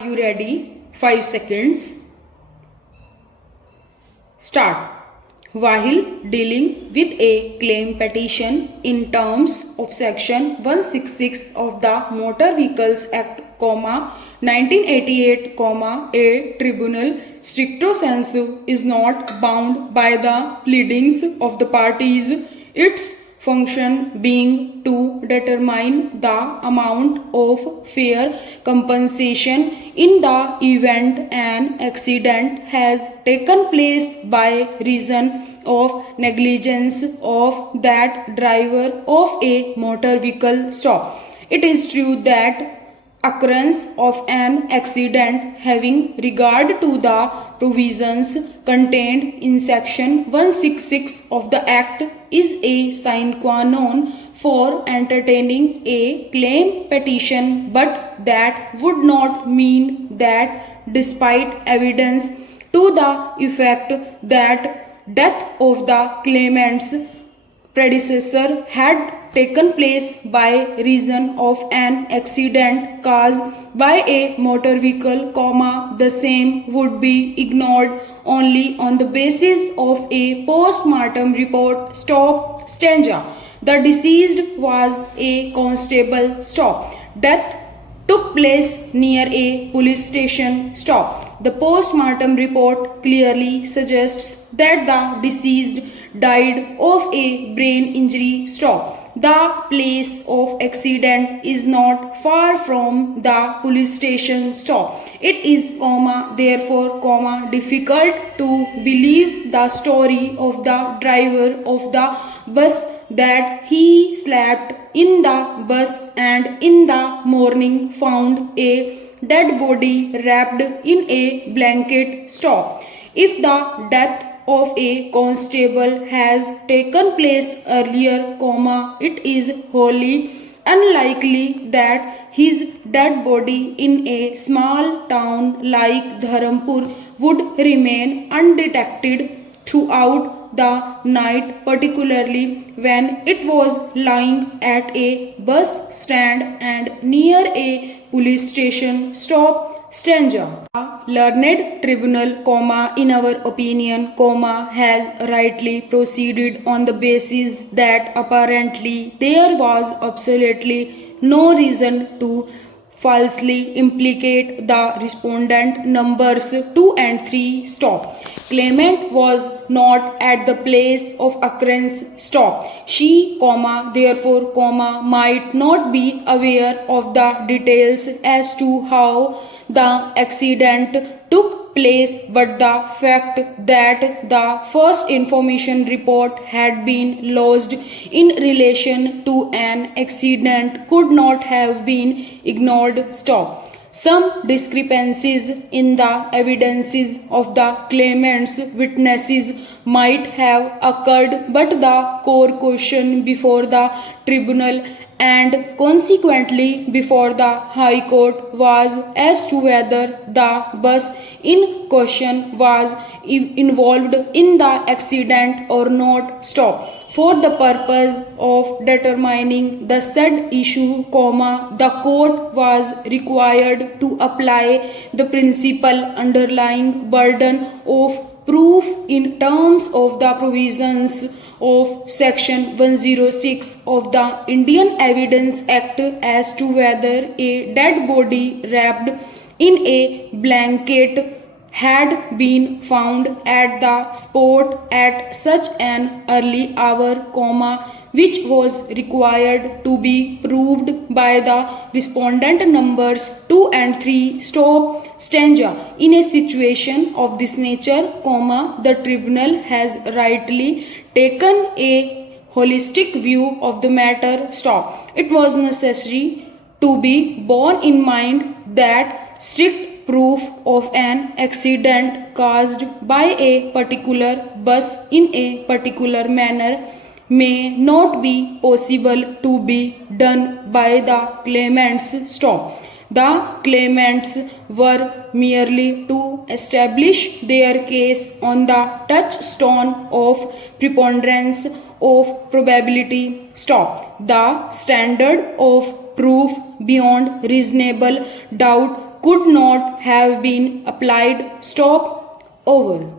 You ready? 5 seconds. Start. While dealing with a claim petition in terms of section 166 of the Motor Vehicles Act, 1988, a tribunal stricto sensu is not bound by the pleadings of the parties, its function being to determine the amount of fair compensation in the event an accident has taken place by reason of negligence of that driver of a motor vehicle stop. It is true that occurrence of an accident having regard to the provisions contained in section 166 of the act is a sine qua non for entertaining a claim petition, but that would not mean that despite evidence to the effect that death of the claimant's predecessor had taken place by reason of an accident caused by a motor vehicle, the same would be ignored only on the basis of a post-mortem report. Stop. Stanza. The deceased was a constable. Stop. Death took place near a police station. Stop. The post-mortem report clearly suggests that the deceased died of a brain injury. Stop. The place of accident is not far from the police station. Stop. It is, therefore, difficult to believe the story of the driver of the bus that he slept in the bus and in the morning found a dead body wrapped in a blanket. Stop. If the death of a constable has taken place earlier, it is wholly unlikely that his dead body in a small town like Dharampur would remain undetected throughout the night, particularly when it was lying at a bus stand and near a police station. Stop. Stanza. Learned tribunal, in our opinion, has rightly proceeded on the basis that apparently there was absolutely no reason to falsely implicate the respondent numbers 2 and 3. Stop. Claimant was not at the place of occurrence. Stop. She, therefore, might not be aware of the details as to how the accident took place, but the fact that the first information report had been lodged in relation to an accident could not have been ignored. Stop. Some discrepancies in the evidences of the claimant's witnesses might have occurred, but the core question before the tribunal and consequently before the High Court was as to whether the bus in question was involved in the accident or not. Stop. For the purpose of determining the said issue, the court was required to apply the principal underlying burden of proof in terms of the provisions of section 106 of the Indian Evidence Act as to whether a dead body wrapped in a blanket had been found at the spot at such an early hour, which was required to be proved by the respondent numbers 2 and 3. Stop. Stanza. In a situation of this nature, the tribunal has rightly taken a holistic view of the matter. Stop. It was necessary to be borne in mind that strict proof of an accident caused by a particular bus in a particular manner may not be possible to be done by the claimants. Stop. The claimants were merely to establish their case on the touchstone of preponderance of probability. Stop. The standard of proof beyond reasonable doubt could not have been applied. Stop. Over.